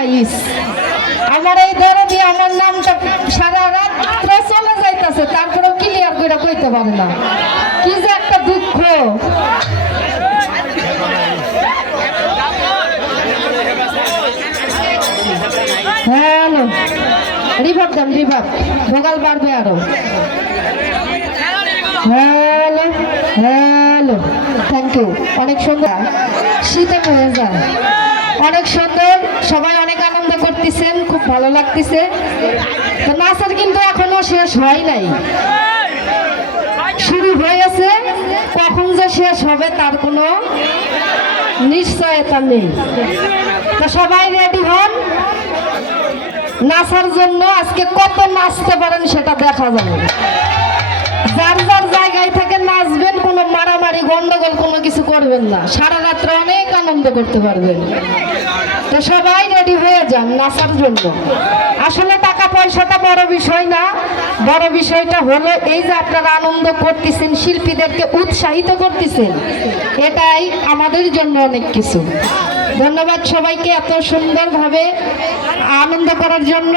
Nice. আমার এই দরদি আমার নামটা সারা রাত্র চলে যাইতেছে, তারপরেও ক্লিয়ার করে কইতে পারে না, কি যে একটা দুঃখ। হ্যালো, রিভাব দেন, রিভাব, ভোগাল বাড়বে আরো। Hello hello, thank you. অনেক সুন্দর, শীতে পড়ে যায়, অনেক সুন্দর, সবাই অনেক আনন্দ করতেছেন, খুব ভালো লাগতেছে। তো নাচের কিন্তু এখনো শেষ হয় নাই, শুরু হয়েছে, কখন যে শেষ হবে তার কোনো নিশ্চয়তা নেই। তো সবাই রেডি হন নাচার জন্য। আজকে কত নাচতে পারেন সেটা দেখা যাবে। যার যার জায়গায় থেকে নাচবেন, কোনো মারামারি গন্ডগোল কোনো কিছু করবেন না, সারা রাত্র অনেক আনন্দ করতে পারবেন। তো সবাই রেডি হয়ে যান নাচার জন্য। আসলে টাকা পয়সাটা বড় বিষয় না, বড় বিষয়টা হলো এই যে আপনারা আনন্দ করতেছেন, শিল্পীদেরকে উৎসাহিত করতেছেন, এটাই আমাদের জন্য অনেক কিছু। ধন্যবাদ সবাইকে এত সুন্দরভাবে আনন্দ করার জন্য।